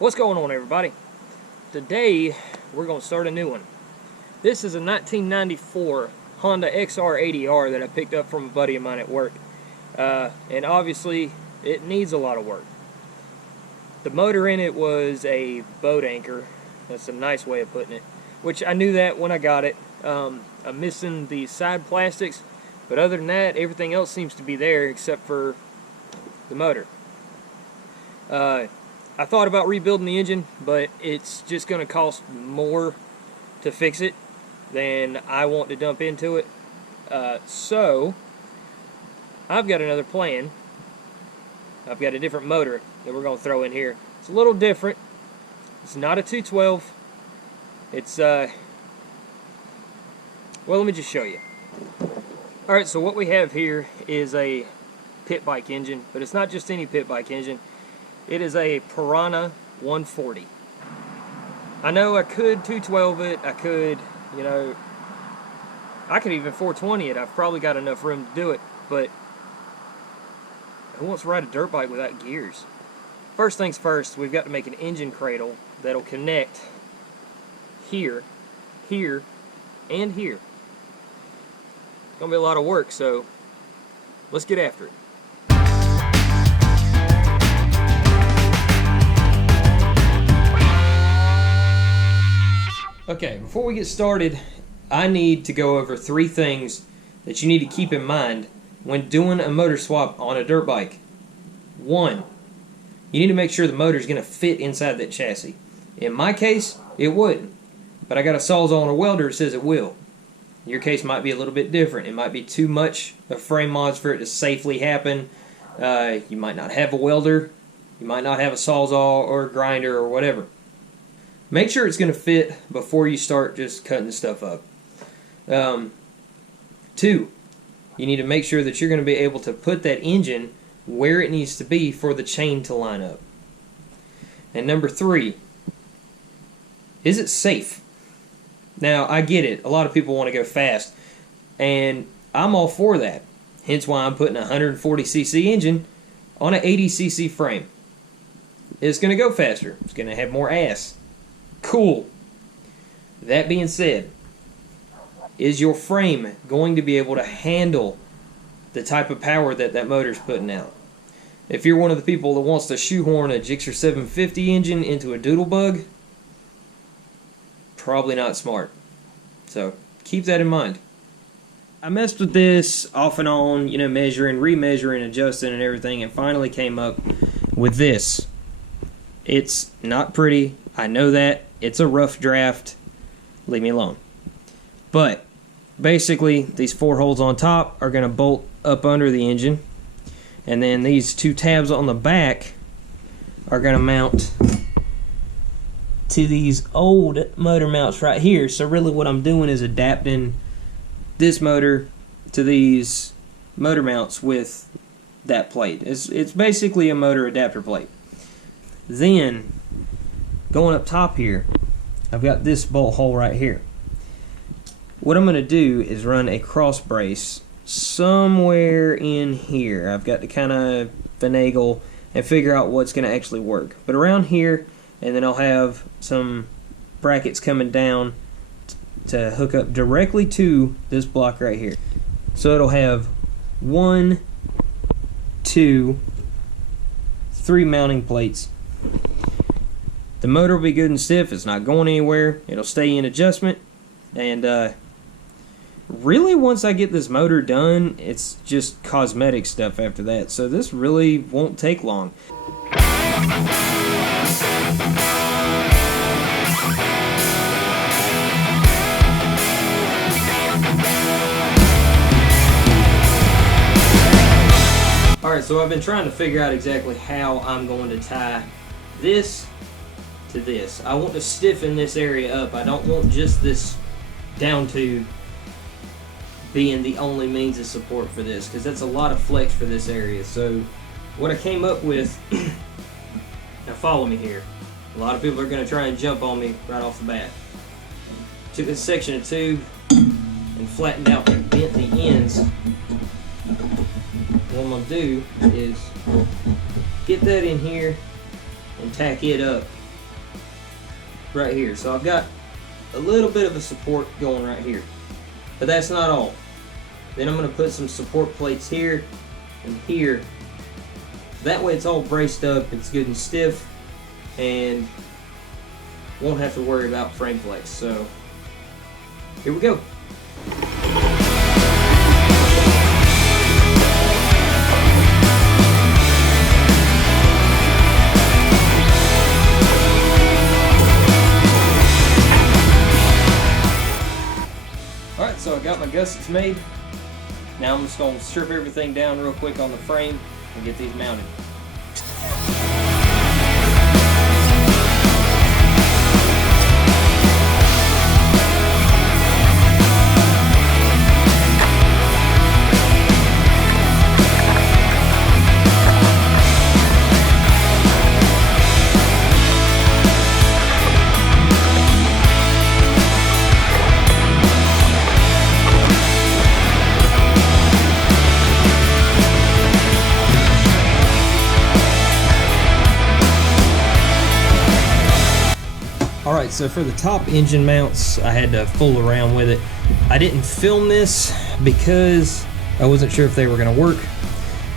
What's going on, everybody? Today we're going to start a new one. This is a 1994 Honda XR80R that I picked up from a buddy of mine at work. And obviously it needs a lot of work. The motor in it was a boat anchor. That's a nice way of putting it. Which I knew that when I got it. I'm missing the side plastics, but other than that, everything else seems to be there except for the motor. I thought about rebuilding the engine, but it's just going to cost more to fix it than I want to dump into it. So I've got another plan. I've got a different motor that we're going to throw in here. It's a little different. It's not a 212. It's well, let me just show you. Alright, so what we have here is a pit bike engine, but it's not just any pit bike engine. It is a Piranha 140. I know I could 212 it, I could, I could even 420 it. I've probably got enough room to do it, but who wants to ride a dirt bike without gears? First things first, we've got to make an engine cradle that'll connect here, here, and here. It's going to be a lot of work, so let's get after it. Okay, before we get started, I need to go over 3 things that you need to keep in mind when doing a motor swap on a dirt bike. 1, you need to make sure the motor is going to fit inside that chassis. In my case, it wouldn't, but I got a Sawzall and a welder that says it will. Your case might be a little bit different. It might be too much of frame mods for it to safely happen. You might not have a welder. You might not have a Sawzall or a grinder or whatever. Make sure it's going to fit before you start just cutting the stuff up. 2, you need to make sure that you're going to be able to put that engine where it needs to be for the chain to line up. And number 3, is it safe? Now, I get it. A lot of people want to go fast, and I'm all for that. Hence why I'm putting a 140cc engine on an 80cc frame. It's going to go faster. It's going to have more ass. Cool. That being said, is your frame going to be able to handle the type of power that that motor's putting out? If you're one of the people that wants to shoehorn a Gixxer 750 engine into a Doodlebug, probably not smart. So keep that in mind. I messed with this off and on, measuring, remeasuring, adjusting and everything, and finally came up with this. It's not pretty. I know that. It's a rough draft. Leave me alone. But basically, these 4 holes on top are going to bolt up under the engine. And then these 2 tabs on the back are going to mount to these old motor mounts right here. So really what I'm doing is adapting this motor to these motor mounts with that plate. It's basically a motor adapter plate. Then going up top here, I've got this bolt hole right here. What I'm going to do is run a cross brace somewhere in here. I've got to kind of finagle and figure out what's going to actually work. But around here, and then I'll have some brackets coming down to hook up directly to this block right here. So it'll have 1, 2, 3 mounting plates. The motor will be good and stiff. It's not going anywhere. It'll stay in adjustment. And really, once I get this motor done, it's just cosmetic stuff after that. So this really won't take long. Alright, so I've been trying to figure out exactly how I'm going to tie this to this. I want to stiffen this area up. I don't want just this down tube being the only means of support for this, because that's a lot of flex for this area. So what I came up with, now follow me here. A lot of people are going to try and jump on me right off the bat. Took this section of tube and flattened out and bent the ends. What I'm going to do is get that in here and tack it up right here. So I've got a little bit of a support going right here. But that's not all. Then I'm going to put some support plates here and here. That way it's all braced up, it's good and stiff, and won't have to worry about frame flex. So here we go. Alright, so I got my gussets made. Now I'm just going to strip everything down real quick on the frame and get these mounted. Alright, so for the top engine mounts, I had to fool around with it. I didn't film this because I wasn't sure if they were going to work.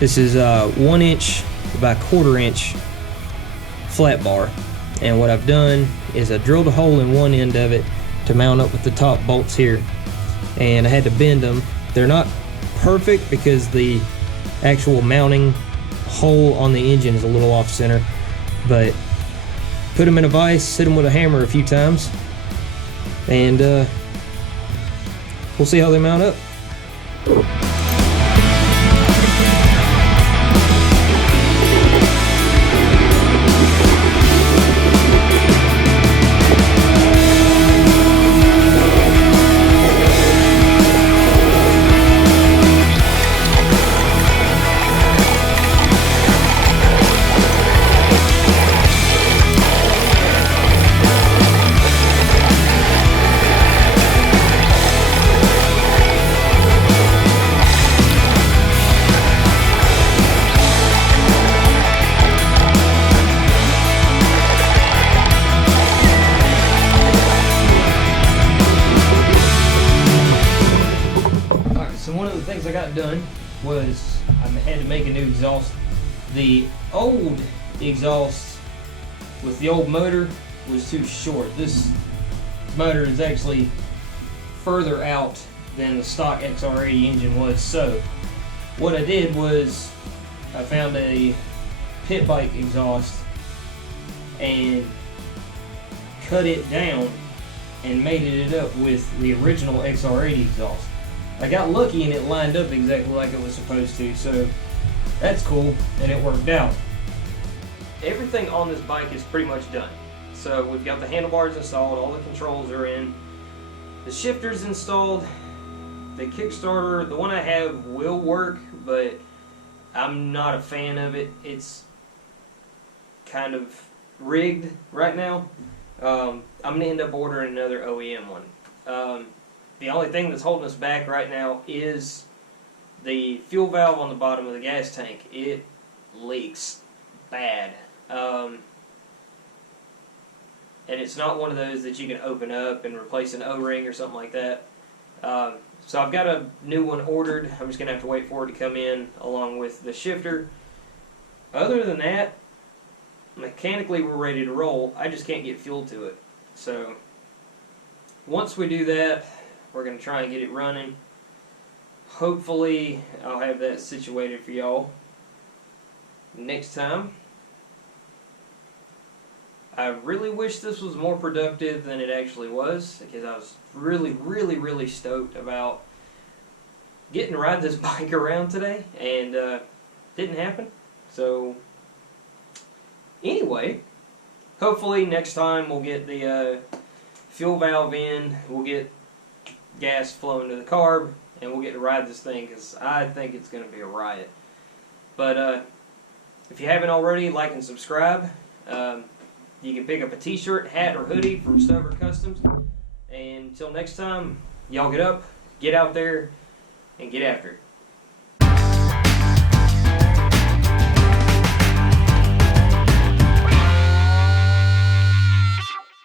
This is a 1 inch by 1/4 inch flat bar. And what I've done is I drilled a hole in one end of it to mount up with the top bolts here. And I had to bend them. They're not perfect because the actual mounting hole on the engine is a little off center. But put them in a vise, hit them with a hammer a few times, and we'll see how they mount up. I got done was I had to make a new exhaust. The old exhaust with the old motor was too short. This motor is actually further out than the stock XR80 engine was. So what I did was I found a pit bike exhaust and cut it down and mated it up with the original XR80 exhaust. I got lucky and it lined up exactly like it was supposed to, so that's cool, and it worked out. Everything on this bike is pretty much done. So we've got the handlebars installed, all the controls are in, the shifter's installed, the Kickstarter, the one I have will work, but I'm not a fan of it. It's kind of rigged right now. I'm going to end up ordering another OEM one. The only thing that's holding us back right now is the fuel valve on the bottom of the gas tank. It leaks bad. And it's not one of those that you can open up and replace an O-ring or something like that. So I've got a new one ordered. I'm just going to have to wait for it to come in along with the shifter. Other than that, mechanically we're ready to roll. I just can't get fuel to it. So once we do that, we're going to try and get it running. Hopefully I'll have that situated for y'all next time. I really wish this was more productive than it actually was, because I was really stoked about getting to ride this bike around today, and didn't happen. So anyway, hopefully next time we'll get the fuel valve in, we'll get gas flowing to the carb, and we'll get to ride this thing, because I think it's going to be a riot. But if you haven't already, like and subscribe. You can pick up a t-shirt, hat, or hoodie from Stover Customs. And until next time, y'all get up, get out there, and get after it.